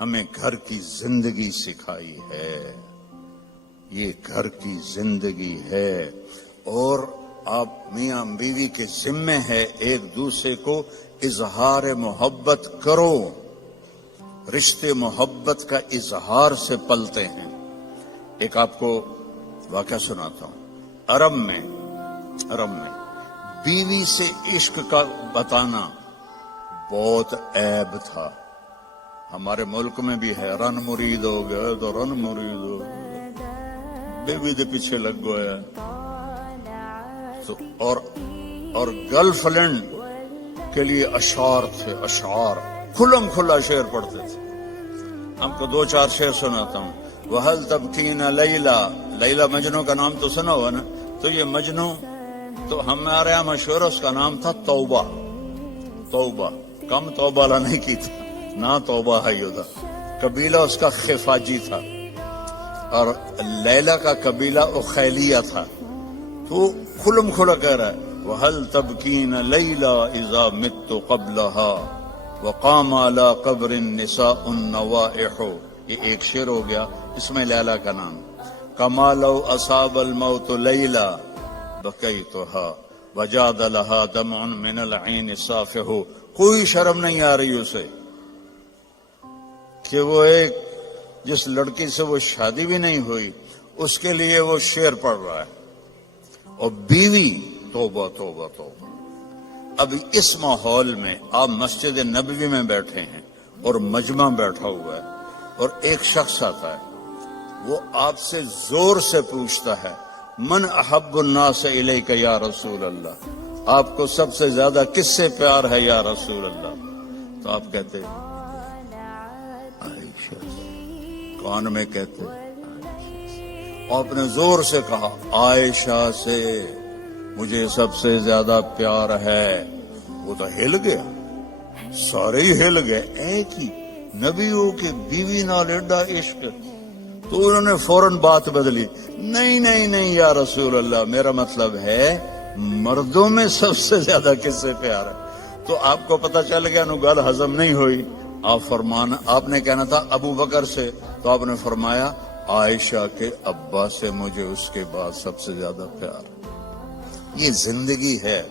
ہمیں گھر کی زندگی سکھائی ہے. یہ گھر کی زندگی ہے اور آپ میاں بیوی کے ذمے ہے ایک دوسرے کو اظہار محبت کرو. رشتے محبت کا اظہار سے پلتے ہیں. ایک آپ کو واقعہ سناتا ہوں. عرب میں بیوی سے عشق کا بتانا بہت عیب تھا. ہمارے ملک میں بھی ہے. رن مرید ہو گیا تو رن مرید ہو گیا, بیوی دے پیچھے لگ گیا. اور گرل فرینڈ کے لیے اشعار تھے, اشعار کھلم کھلا شعر پڑھتے تھے. ہم کو 2-4 شعر سناتا ہوں. وَهَلْ تَبْكِينَ لَيْلَا, لیلا مجنو کا نام تو سنا ہوا نا. تو یہ مجنو تو ہمارے یہاں مشہور, اس کا نام تھا توبہ. توبہ کم توبہ لا نہیں کی تھا نہ توبہ ہے یودا. قبیلہ اس کا خفاجی تھا اور لیلا کا قبیلہ اخیلیہ تھا. تو کھلم کھلا کہہ رہا ہے وَهَلْ تَبْكِينَ لَيْلَا إِذَا مِتُّ قَبْلَهَا وَقَامَ عَلَى قَبْرِ النِّسَاءُ النَّوَائِحُ. یہ ایک شعر ہو گیا, اس میں لیلا کا نام. كَمَا لَوْ أَصَابَ الْمَوْتُ لَيْلَا بَكَيْتُهَا وَجَادَ لَهَا دَمْعٌ مِّنَ الْعَيْنِ صَافِحُ. کوئی شرم نہیں آ رہی اسے کہ وہ ایک جس لڑکی سے وہ شادی بھی نہیں ہوئی اس کے لیے وہ شعر پڑھ رہا ہے. اور بیوی توبہ توبہ توبہ. اب اس ماحول میں آپ مسجد نبوی میں بیٹھے ہیں اور مجمع بیٹھا ہوا ہے اور ایک شخص آتا ہے, وہ آپ سے زور سے پوچھتا ہے من احب الناس الیک یا رسول اللہ, آپ کو سب سے زیادہ کس سے پیار ہے یا رسول اللہ؟ تو آپ کہتے عائشہ. کون میں کہتے آپ نے زور سے کہا عائشہ سے مجھے سب سے زیادہ پیار ہے. وہ تو ہل گیا, سارے ہی ہل گئے. ایک ہی نبیوں کے بیوی نال ایڈا عشق. تو انہوں نے فوراً بات بدلی. نہیں نہیں نہیں یا رسول اللہ, میرا مطلب ہے مردوں میں سب سے زیادہ کس سے پیار ہے. تو آپ کو پتہ چل گیا نو گل ہضم نہیں ہوئی. آپ نے کہنا تھا ابو بکر سے, تو آپ نے فرمایا عائشہ کے ابا سے مجھے اس کے بعد سب سے زیادہ پیار. یہ زندگی ہے.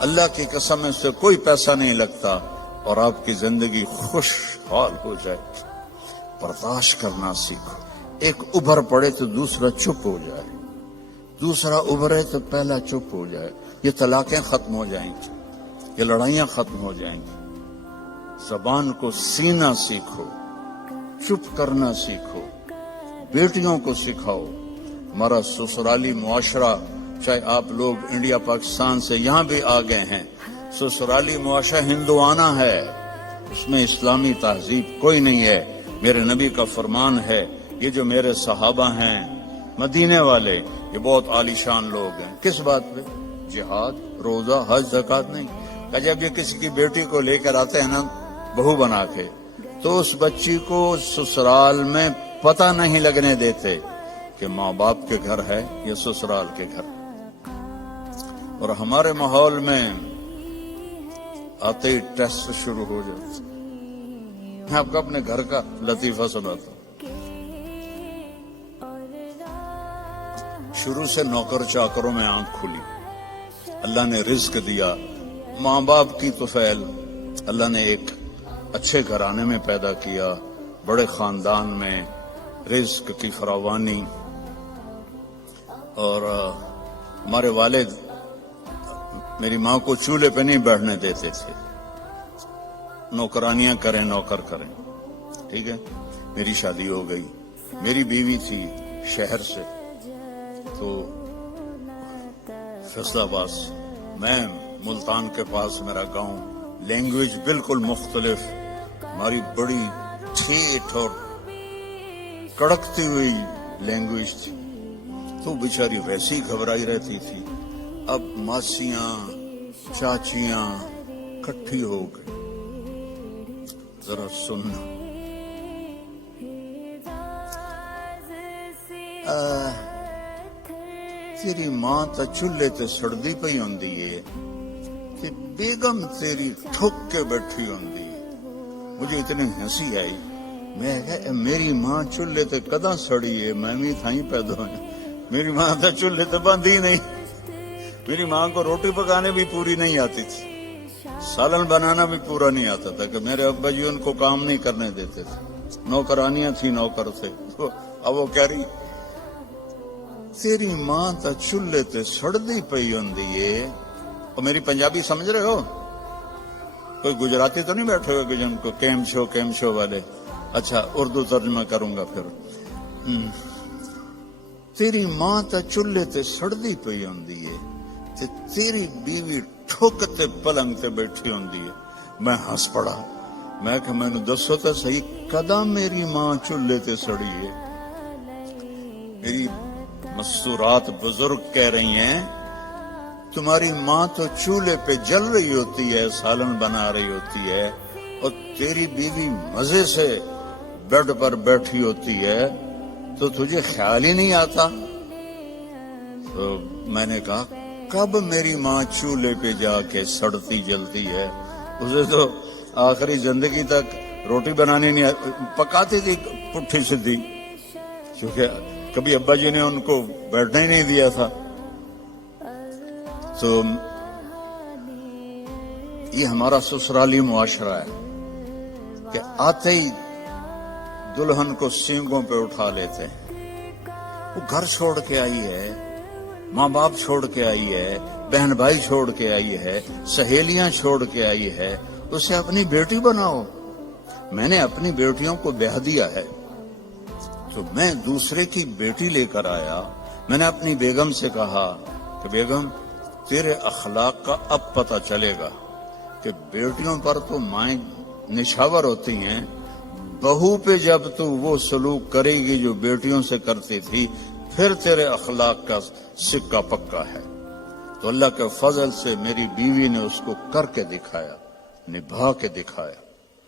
اللہ کی قسم اس سے کوئی پیسہ نہیں لگتا اور آپ کی زندگی خوشحال ہو جائے. برداشت کرنا سیکھو. ایک ابھر پڑے تو دوسرا چپ ہو جائے, دوسرا ابھرے تو پہلا چپ ہو جائے. یہ طلاقیں ختم ہو جائیں گی, یہ لڑائیاں ختم ہو جائیں گی. زبان کو سینا سیکھو, چپ کرنا سیکھو. بیٹیوں کو سکھاؤ. ہمارا سسرالی معاشرہ, چاہے آپ لوگ انڈیا پاکستان سے یہاں بھی آ گئے ہیں, سسرالی معاشرہ ہندوانہ ہے, اس میں اسلامی تہذیب کوئی نہیں ہے. میرے نبی کا فرمان ہے یہ جو میرے صحابہ ہیں مدینے والے یہ بہت عالی شان لوگ ہیں. کس بات پہ؟ جہاد, روزہ, حج, زکوٰۃ نہیں. کہ جب یہ کسی کی بیٹی کو لے کر آتے ہیں نا بہو بنا کے, تو اس بچی کو سسرال میں پتہ نہیں لگنے دیتے کہ ماں باپ کے گھر ہے یا سسرال کے گھر. اور ہمارے ماحول میں آتے ہی ٹیسٹ شروع ہو جاتے. میں آپ کو اپنے گھر کا لطیفہ سناتا ہوں. شروع سے نوکر چاکروں میں آنکھ کھلی. اللہ نے رزق دیا, ماں باپ کی تو فعل. اللہ نے ایک اچھے گھرانے میں پیدا کیا, بڑے خاندان میں, رزق کی فراوانی. اور ہمارے والد میری ماں کو چولہے پہ نہیں بیٹھنے دیتے تھے. نوکرانیاں کریں, نوکر کریں. ٹھیک ہے, میری شادی ہو گئی. میری بیوی تھی شہر سے, تو فیصلہ آباد, میں ملتان کے پاس میرا گاؤں. لینگویج بالکل مختلف. ہماری بڑی ٹھیٹ اور کڑکتی ہوئی لینگویج تھی. تو بیچاری ویسی گھبرائی رہتی تھی. اب ماسیاں چاچیاں کٹھی ہو گئی. ذرا سننا, تیری ماں تا چولہے تے سڑدی پئی ہوندی ہے تے بیگم تیری ٹھک کے بیٹھی ہوندی ہے. مجھے اتنی ہنسی آئی. میں کہ میری ماں چولہے تے کداں سڑی ہے، میں بھی تھائی پیدا ہوا، میری ماں تو چولہے تے بندھی نہیں، میری ماں کو روٹی پکانے بھی پوری نہیں آتی تھی، سالن بنانا بھی پورا نہیں آتا تھا، کہ میرے ابا جی ان کو کام نہیں کرنے دیتے تھے، نوکرانیاں تھی، نوکر تھے۔ اب وہ کہہ رہی تیری ماں تا چولہے تے سڑدی پئی ہوندی ہے۔ اور میری پنجابی سمجھ رہے ہو؟ کوئی گجراتی تو نہیں بیٹھے ہوئے کہ جن کو کیم شو والے؟ اچھا اردو ترجمہ کروں گا پھر۔ تیری ماں تا چولہے تے سڑدی پئی ہوندی ہے تے تیری بیوی ٹھک تے پلنگ تے بیٹھی ہوندی ہے۔ میں ہنس پڑا، میں کہ میں نے دسو تو صحیح کداں میری ماں چولہے تے سڑی ہے؟ میری مستورات بزرگ کہہ رہی ہیں تمہاری ماں تو چولہے پہ جل رہی ہوتی ہے، سالن بنا رہی ہوتی ہے، اور تیری بیوی مزے سے بیڈ پر بیٹھی ہوتی ہے، تو تجھے خیال ہی نہیں آتا؟ تو میں نے کہا کب میری ماں چولہے پہ جا کے سڑتی جلتی ہے؟ اسے تو آخری زندگی تک روٹی بنانی نہیں پکاتی تھی پٹھی سدھی، کیونکہ کبھی ابا جی نے ان کو بیٹھنے ہی نہیں دیا تھا۔ تو یہ ہمارا سسرالی معاشرہ ہے کہ آتے ہی دلہن کو سینگوں پہ اٹھا لیتے ہیں۔ وہ گھر چھوڑ کے آئی ہے، ماں باپ چھوڑ کے آئی ہے، بہن بھائی چھوڑ کے آئی ہے، سہیلیاں چھوڑ کے آئی ہے، اسے اپنی بیٹی بناؤ۔ میں نے اپنی بیٹیوں کو بیاہ دیا ہے، تو میں دوسرے کی بیٹی لے کر آیا۔ میں نے اپنی بیگم سے کہا کہ بیگم تیرے اخلاق کا اب پتہ چلے گا کہ بیٹیوں پر تو مائیں نشاور ہوتی ہیں، بہو پہ جب تو وہ سلوک کرے گی جو بیٹیوں سے کرتی تھی، پھر تیرے اخلاق کا سکہ پکا ہے۔ تو اللہ کے فضل سے میری بیوی نے اس کو کر کے دکھایا، نبھا کے دکھایا۔